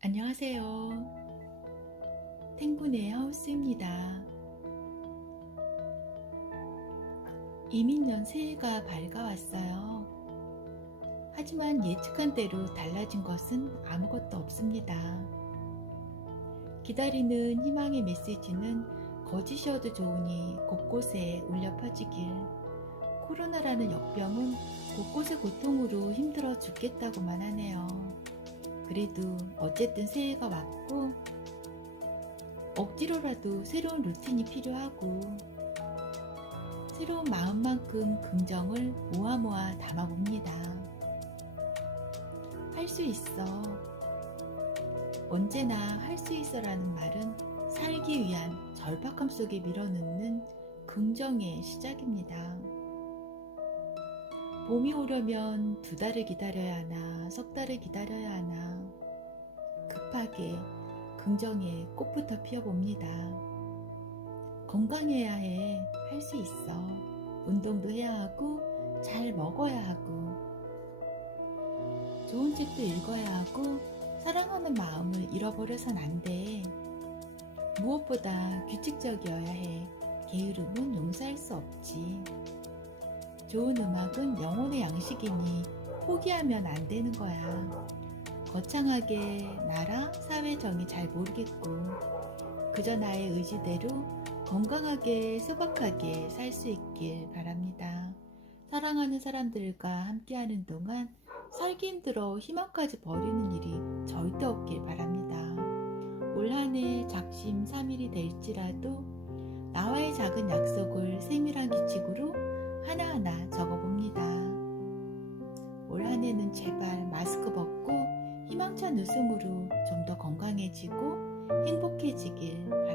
안녕하세요. 탱군의 하우스입니다. 이민년 새해가 밝아왔어요. 하지만 예측한 대로 달라진 것은 아무것도 없습니다. 기다리는 희망의 메시지는 거짓이어도 좋으니 곳곳에 울려 퍼지길. 코로나라는 역병은 곳곳의 고통으로 힘들어 죽겠다고만 하네요. 그래도 어쨌든 새해가 왔고 억지로라도 새로운 루틴이 필요하고 새로운 마음만큼 긍정을 모아 모아 담아봅니다. 할 수 있어. 언제나 할 수 있어라는 말은 살기 위한 절박함 속에 밀어넣는 긍정의 시작입니다. 봄이 오려면 두 달을 기다려야 하나, 석 달을 기다려야 하나, 급하게 긍정의 꽃부터 피워봅니다. 건강해야 해. 할 수 있어. 운동도 해야 하고, 잘 먹어야 하고, 좋은 책도 읽어야 하고, 사랑하는 마음을 잃어버려선 안 돼. 무엇보다 규칙적이어야 해. 게으름은 용서할 수 없지. 좋은 음악은 영혼의 양식이니 포기하면 안 되는 거야. 거창하게 나라, 사회 정의 잘 모르겠고, 그저 나의 의지대로 건강하게, 소박하게 살 수 있길 바랍니다. 사랑하는 사람들과 함께하는 동안 살기 힘들어 희망까지 버리는 일이 절대 없길 바랍니다. 올 한 해 작심 삼일이 될지라도 나와의 작은 약속 이번에는 제발 마스크 벗고 희망찬 웃음으로 좀 더 건강해지고 행복해지길